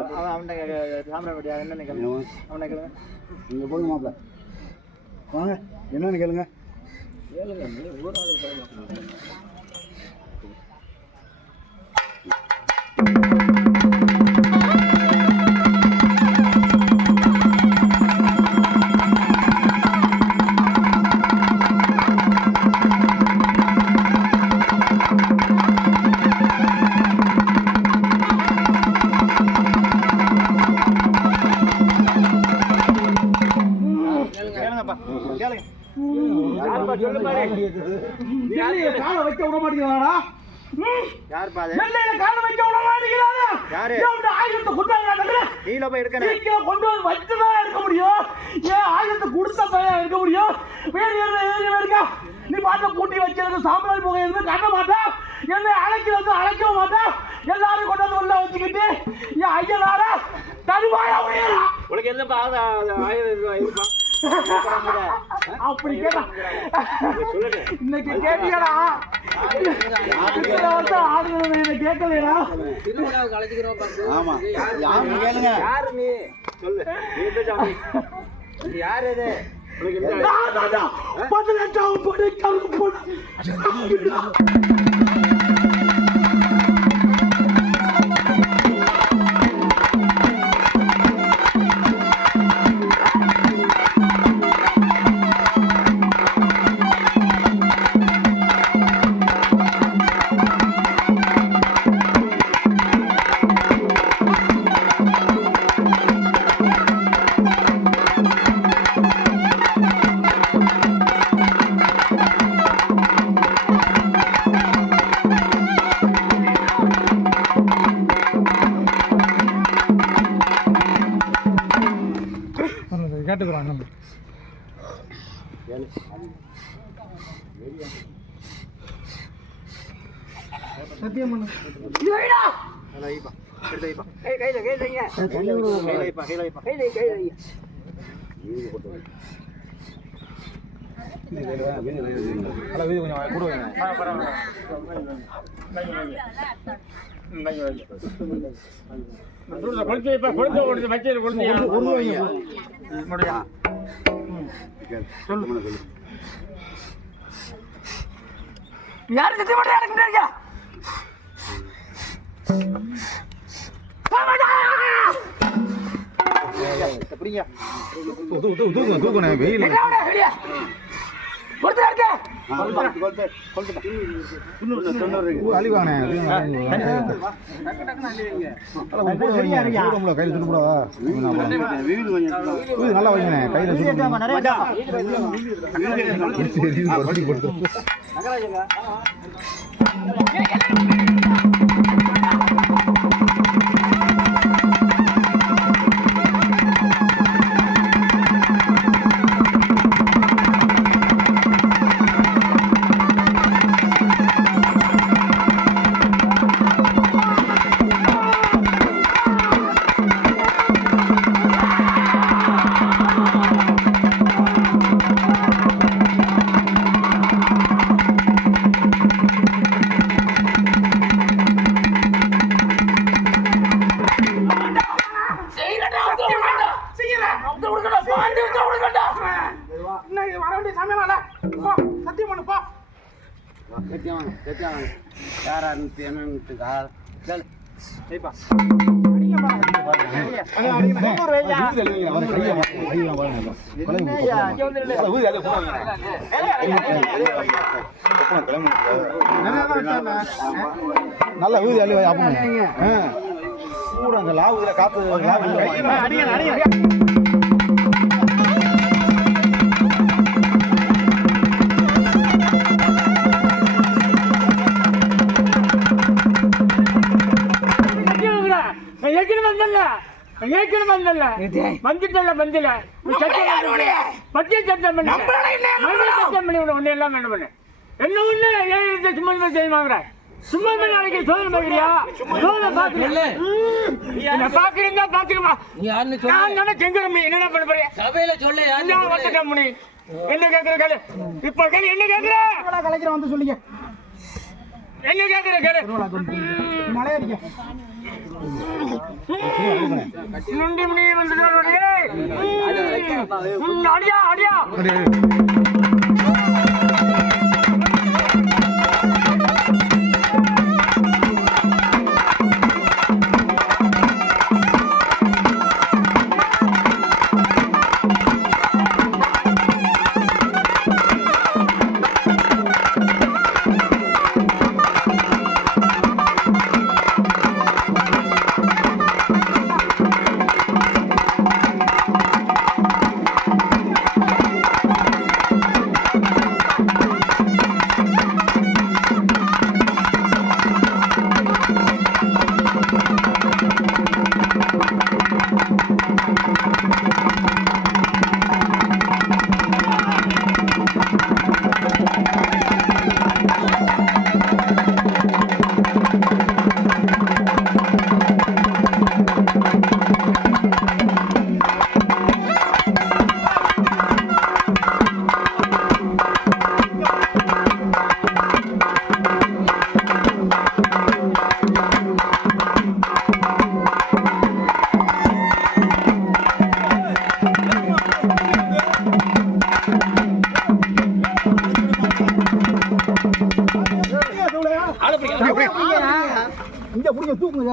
அவன்கிட்ட சாம்பிராணியா என்னன்னு கேளுங்க. அவனை கேளுங்க. இங்கே போய் மாப்பிள்ள வாங்க, என்னன்னு கேளுங்க. கேளுங்க, நீ ஊராக நீ பாட்ட பூட்டி வச்சது சாம்பிராணி புகை இருந்து கட்ட மாட்டா, என்ன அழைக்கிறது அழைக்கவும் மாட்டா, எல்லாரும் கொண்டாந்து உள்ள வச்சுக்கிட்டு என் ஐயனார தருவாயா உனக்கு என்னப்பா அப்படி கேட்டா இன்னைக்கு கேட்டீங்களா? ஆடுறது என்ன கேட்கலையா? திருவிழாவுக்கு அழைச்சிக்கிறோம். ஆமா, யாரு நீ சொல்லு. யாரு இது? 18 போட்டு கலந்து போட்டு கேட்டுக்கிறான். சத்தியம் பண்ணு. யாரு சத்தியம் பண்ற? எனக்கு முடியாது. நல்லா வைங்க கையில நல்ல ஊதி அள்ளி கூட அந்த லாவுல காத்து வந்துட்டல பந்தில பச்சை சட்டம் பண்ணி சட்டம் பண்ணி ஒண்ணு எல்லாம் என்ன பண்ண என்ன ஒண்ணு ஏன் சும்மா செய்வாங்க சும்மா நாளைக்கு சோதனை பார்க்கறியா? சோதனை பாக்குறேன் பாக்குறீங்க பாத்துக்கமா என்ன பண்ண போறியா? சபையில சொல்ல என்ன கேக்குற கேளு. இப்ப கேளு என்ன கேக்குற? கலைக்கிற வந்து சொல்லிக்க என்ன கேக்குற கேளு. மழையா இருக்க நொண்டி முடி வந்துட்டாரு. அடியா அடியா இங்க புடிங்க தூக்குங்க.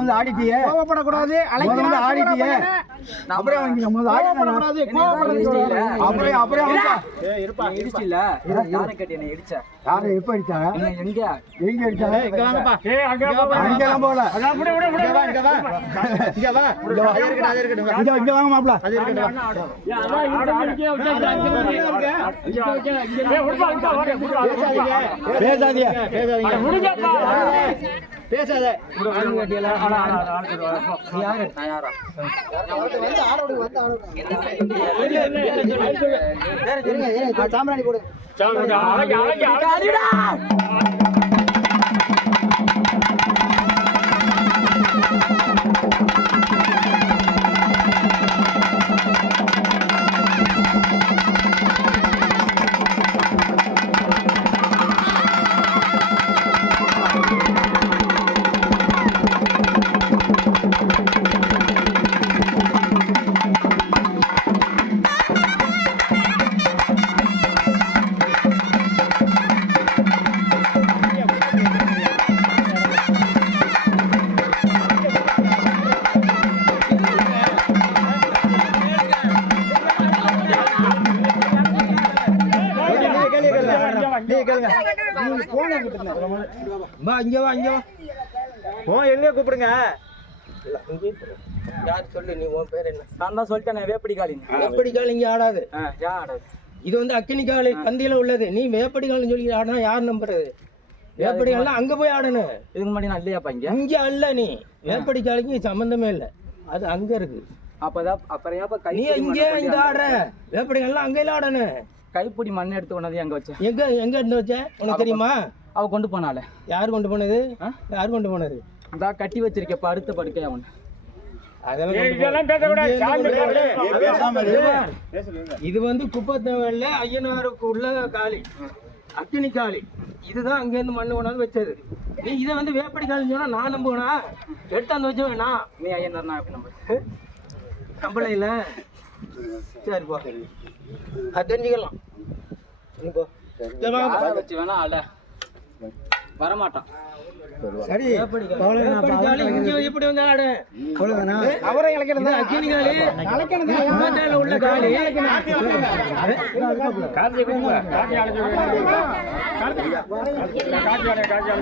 வந்து ஆடிட்டியே, கோவப்படக்கூடாது. வந்து ஆடிட்டியே, அப்படியே வாங்கி நம்ம வந்து ஆடிடக்கூடாது. கோவப்படக்கூடாது. அப்படியே அப்படியே இருப்பா. இடிச்சில யாரை கேட்டி என்ன இடிச்ச? யாரை எப்ப அடிச்சாங்க? எங்க எங்க அடிச்சாங்க? இங்க வாங்கப்பா. அங்க எல்லாம் போல. அதான் விடு விடு விடு. இங்க வா. இங்க வா. இங்க வாங்க மாப்ள. அது இருக்கடா. அதான் இங்க அடிக்கே வச்சா இங்க பேசாதீங்க. பேசாதீங்க. முடிஞ்சப்பா. பேசாத. நீ யாரு? நான் யாரா? வந்து ஆரோடு வந்து ஆரோடு. சாம்பிராணி போடு. சாம்பிராணி அழகா. கூப்பிடுங்க. சொல்லு நீ உன் பேர் என்ன? நான் தான் சொல்லிட்டேன். வேப்படி காலி. வேப்படி காலி இங்க ஆடாது. ஆடாது. இது வந்து அக்கினி காலி பந்தியில உள்ளது. நீ வேப்படி காலின்னு சொல்லி ஆடினா யார் நம்புறது? வேப்படி எல்லாம் அங்க போய் ஆடணும். இதுக்கு முன்னாடி நான் இல்லையாப்பா இங்க? இங்க அல்ல, நீ வேப்படி காலைக்கு சம்பந்தமே இல்லை, அது அங்க இருக்கு. அப்பதான் அப்புறம் ஏப்பா நீ இங்கே இந்த ஆடுற வேப்படி எல்லாம் அங்கெல்லாம் ஆடணும். கைப்பிடி மண் எடுத்து கொண்டது எங்க வச்சேன்? எங்க எங்க இருந்து வச்ச உனக்கு தெரியுமா? அவ கொண்டு போனால. யார் கொண்டு போனது? யார் கொண்டு போனது? இந்த கட்டி வச்சிருக்க படுத்த படுக்கை அவன். அதெல்லாம் ஏய், கொண்டு இதெல்லாம் பேசக்கூடாது. சாமி காலு. இது வந்து குப்பத்தவல்ல ஐயனாருக்கு உள்ள காளி, அக்கினி காளி. இதுதான் அங்க இருந்து மண்ணு கொண்டாந்து வச்சது. நீ இதை வந்து வேப்படி காலின்னு சொன்னா நான் நம்புவேனா? எடுத்தாந்து வச்ச வேணா நீ ஐயனார் நான் எப்படி நம்புறேன்? நம்பல இல்ல. சரி போ, அது தெரிஞ்சுக்கலாம். நீ போ. சரி, வா. யாரை வச்சு வேணா அல வரமாட்டான். சரி, வேப்படி காளி இங்க எப்படி வந்து ஆடு? அவரை இலக்கிறது அக்கினி காளி குப்பத்தால உள்ள காளி. கார்த்திகை கொடுங்க. கார்த்திகை அழைச்சு விடுங்க. கார்த்திகை கார்த்திகை